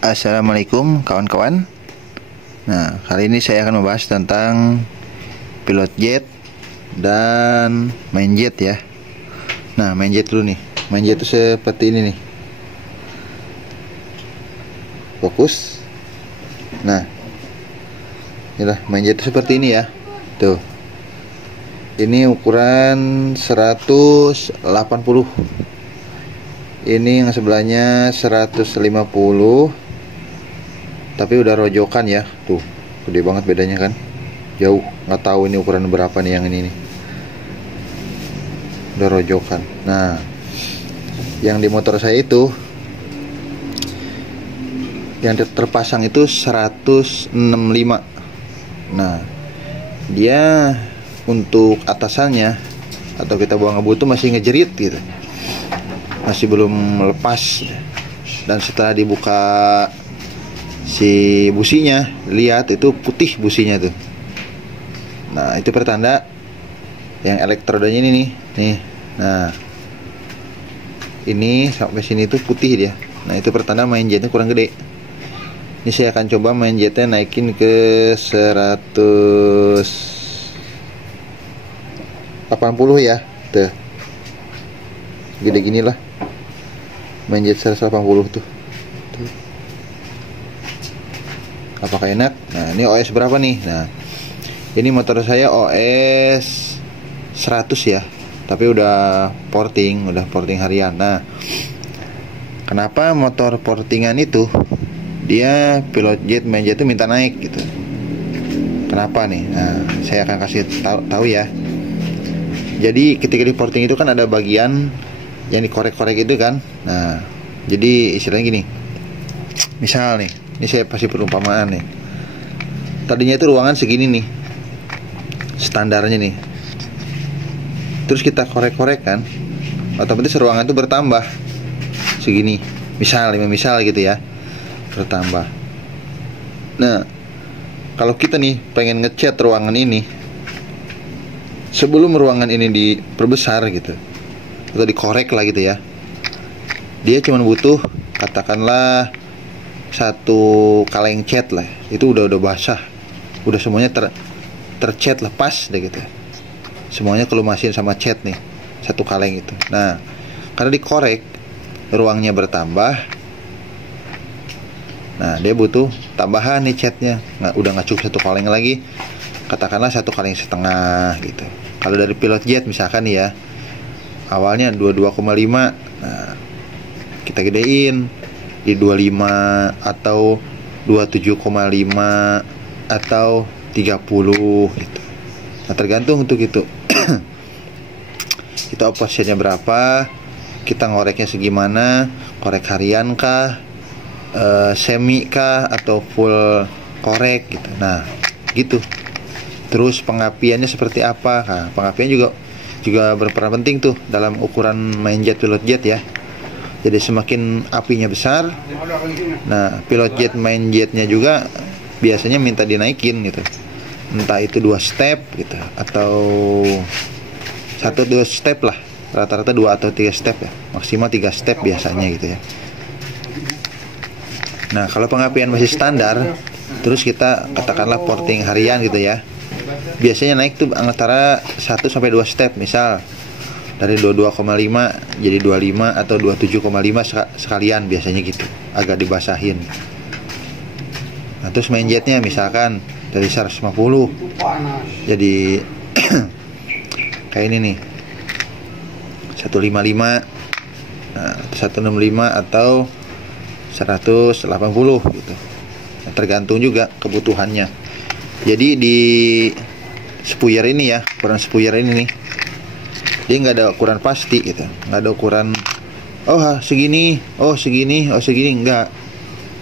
Assalamualaikum kawan-kawan. Nah, kali ini saya akan membahas tentang pilot jet dan main jet ya. Nah, main jet dulu nih. Main jet itu seperti ini nih. Fokus. Nah, inilah main jet itu seperti ini ya. Tuh. Ini ukuran 180. Ini yang sebelahnya 150, tapi udah rojokan ya. Tuh, gede banget bedanya kan. Jauh, nggak tahu ini ukuran berapa nih yang ini nih. Udah rojokan. Nah, yang di motor saya itu yang terpasang itu 165. Nah, dia untuk atasannya atau kita buang ngebutu masih ngejerit gitu, masih belum lepas. Dan setelah dibuka si businya, lihat itu putih businya tuh. Nah, itu pertanda yang elektrodanya ini nih. Nah, ini sampai sini tuh putih dia. Nah, itu pertanda main jetnya kurang gede. Ini saya akan coba main jetnya naikin ke 180 ya. Tuh, gede gini lah main jet 180 tuh. Apakah enak? Nah, ini OS berapa nih? Nah, ini motor saya OS 100 ya, tapi udah porting harian. Nah, kenapa motor portingan itu dia pilot jet main jet itu minta naik gitu? Kenapa nih? Nah, saya akan kasih tahu ya. Jadi ketika di porting itu kan ada bagian yang dikorek-korek itu kan. Nah, jadi istilahnya gini. Misal nih, ini saya kasih perumpamaan nih. Tadinya itu ruangan segini nih, standarnya nih. Terus kita korek-korek kan, otomatis ruangan itu bertambah segini. Misal 5 misal gitu ya, bertambah. Nah, kalau kita nih pengen ngecat ruangan ini, sebelum ruangan ini diperbesar gitu atau dikorek lah gitu ya, dia cuma butuh katakanlah 1 kaleng cat lah. Itu udah basah, udah semuanya tercat lepas deh gitu, semuanya kelumasin sama cat nih 1 kaleng itu. Nah, karena dikorek ruangnya bertambah, nah dia butuh tambahan nih catnya. Udah nggak cukup 1 kaleng lagi, katakanlah 1 kaleng setengah gitu. Kalau dari pilot jet misalkan nih ya, awalnya 22,5, nah kita gedein di 25 atau 27,5 atau 30 gitu. Nah, tergantung untuk itu. Kita opsinya berapa, kita ngoreknya segimana, korek harian kah, semi kah, atau full korek gitu. Nah, gitu. Terus pengapiannya seperti apa? Nah, pengapian juga berperan penting tuh dalam ukuran main jet pilot jet ya. Jadi semakin apinya besar, nah pilot jet main jetnya juga biasanya minta dinaikin gitu. Entah itu 2 step gitu, atau 1-2 step lah. Rata-rata 2 atau 3 step ya, maksimal 3 step biasanya gitu ya. Nah, kalau pengapian masih standar, terus kita katakanlah porting harian gitu ya, biasanya naik tuh antara 1-2 step. Misal dari 22,5 jadi 25 atau 27,5 sekalian biasanya gitu, agak dibasahin. Nah, terus main jetnya misalkan dari 150 jadi kayak ini nih 155, nah, 165 atau 180 gitu. Nah, tergantung juga kebutuhannya. Jadi di spuyer ini ya, ukuran spuyer ini nih, dia nggak ada ukuran pasti gitu, nggak ada ukuran segini, segini, nggak.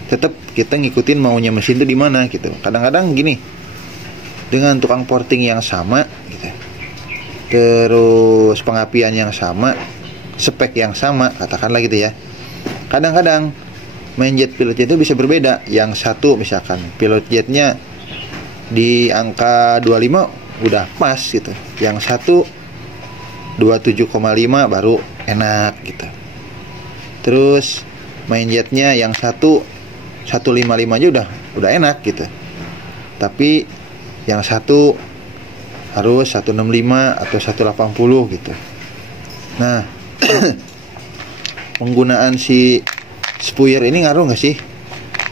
Tetap kita ngikutin maunya mesin itu di mana gitu. Kadang-kadang gini, dengan tukang porting yang sama gitu, terus pengapian yang sama, spek yang sama, katakanlah gitu ya. Kadang-kadang main jet pilot jet itu bisa berbeda. Yang satu misalkan pilot jetnya di angka 25 udah pas gitu, yang satu 27,5 baru enak gitu. Terus main jetnya yang satu 155 aja udah enak gitu. Tapi yang satu harus 165 atau 180 gitu. Nah, penggunaan si spuyer ini ngaruh nggak sih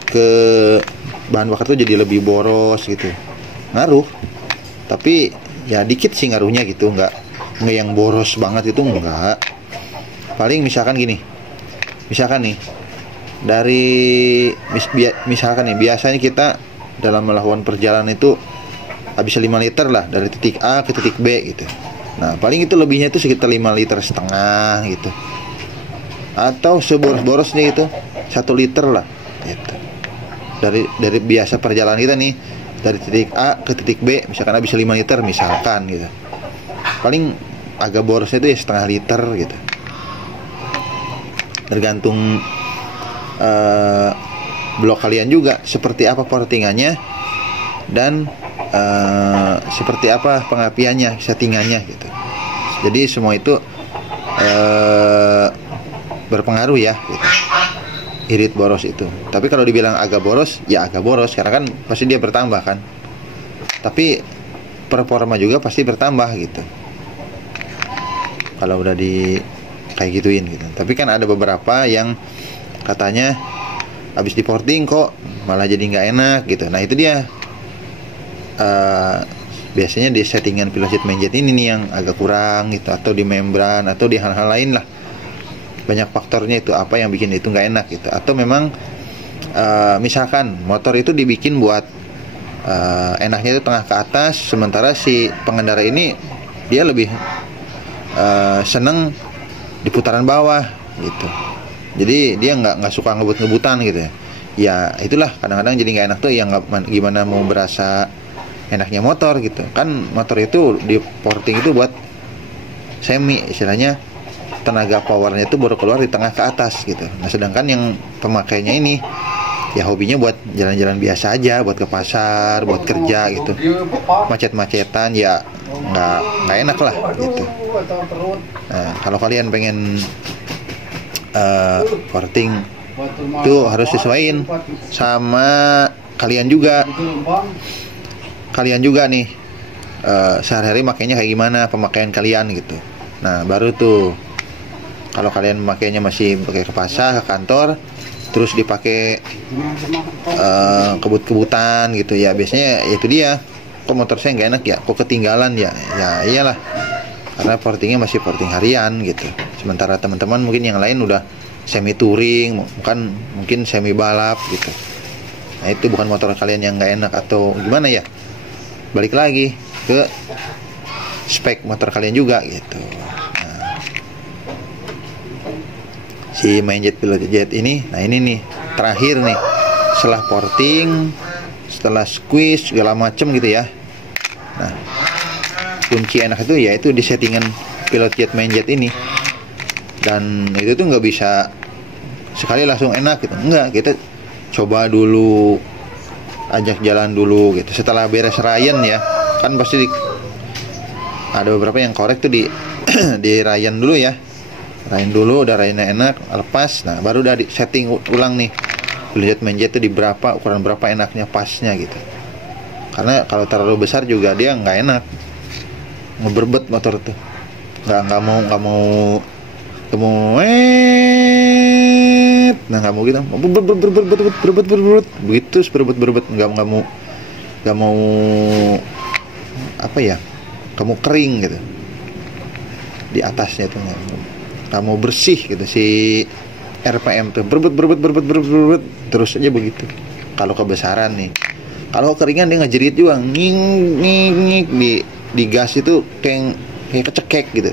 ke bahan bakar tuh jadi lebih boros gitu? Ngaruh, tapi ya dikit sih ngaruhnya gitu, nggak yang boros banget itu enggak. Paling misalkan gini, misalkan nih misalkan nih biasanya kita dalam melakukan perjalanan itu habis 5 liter lah dari titik A ke titik B gitu. Nah paling itu lebihnya itu sekitar 5,5 liter gitu, atau seboros-borosnya itu 1 liter lah gitu. Dari biasa perjalanan kita nih dari titik A ke titik B misalkan habis 5 liter misalkan gitu, paling agak borosnya itu ya setengah liter gitu, tergantung blok kalian juga seperti apa portingannya dan seperti apa pengapiannya, settingannya gitu. Jadi semua itu berpengaruh ya gitu, irit boros itu. Tapi kalau dibilang agak boros, ya agak boros karena kan pasti dia bertambah kan. Tapi performa juga pasti bertambah gitu kalau udah di kayak gituin gitu. Tapi kan ada beberapa yang katanya habis di porting kok malah jadi nggak enak gitu. Nah itu dia biasanya di settingan pilot jet main jet ini nih yang agak kurang gitu, atau di membran atau di hal-hal lain lah. Banyak faktornya itu apa yang bikin itu nggak enak gitu. Atau memang misalkan motor itu dibikin buat enaknya itu tengah ke atas, sementara si pengendara ini dia lebih seneng di putaran bawah gitu. Jadi dia nggak suka ngebut-ngebutan gitu ya. Ya itulah kadang-kadang jadi nggak enak tuh, yang gimana mau berasa enaknya motor gitu kan. Motor itu di porting itu buat semi, istilahnya tenaga powernya itu baru keluar di tengah ke atas gitu. Nah sedangkan yang pemakainya ini ya hobinya buat jalan-jalan biasa aja, buat ke pasar, buat kerja gitu, macet-macetan ya nggak enak lah gitu. Nah kalau kalian pengen porting itu harus sesuaiin sama kalian juga nih sehari-hari makainya kayak gimana, pemakaian kalian gitu. Nah baru tuh kalau kalian makainya masih pakai ke pasar, ke kantor, terus dipakai kebut-kebutan gitu ya, biasanya itu dia, kok motor saya nggak enak ya, kok ketinggalan ya. Ya iyalah, karena portingnya masih porting harian gitu. Sementara teman-teman mungkin yang lain udah semi touring, mungkin semi balap gitu. Nah itu bukan motor kalian yang nggak enak atau gimana ya, balik lagi ke spek motor kalian juga gitu. Nah, si main jet pilot jet ini, nah ini nih terakhir nih setelah porting, setelah squeeze segala macem gitu ya. Nah kunci enak itu ya itu di settingan pilot jet main jet ini. Dan itu tuh nggak bisa sekali langsung enak gitu, enggak, kita coba dulu, ajak jalan dulu gitu. Setelah beres Ryan ya, kan pasti ada beberapa yang korek tuh di di Ryan dulu ya, Ryan dulu, udah Ryannya enak, lepas, nah baru udah di setting ulang nih pilot main jet tuh di berapa, ukuran berapa enaknya pasnya gitu. Karena kalau terlalu besar juga dia nggak enak, ngeberbet motor tuh, nggak mau nah nggak mau gitu, begitu berbet nggak mau apa ya, kamu kering gitu di atasnya tuh, nggak mau bersih gitu si RPM tuh, berbet terus aja begitu. Kalau kebesaran nih, kalau keringan dia ngejerit juga, nging di gas itu kayak kecekek gitu.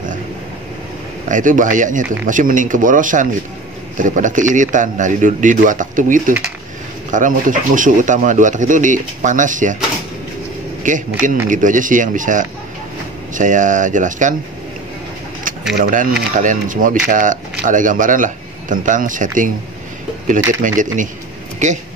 Nah itu bahayanya tuh, masih mending keborosan gitu daripada keiritan. Nah di dua tak tuh begitu, karena musuh utama dua tak itu di panas ya. Oke, mungkin gitu aja sih yang bisa saya jelaskan. Mudah-mudahan kalian semua bisa ada gambaran lah tentang setting pilot jet main jet ini. Oke.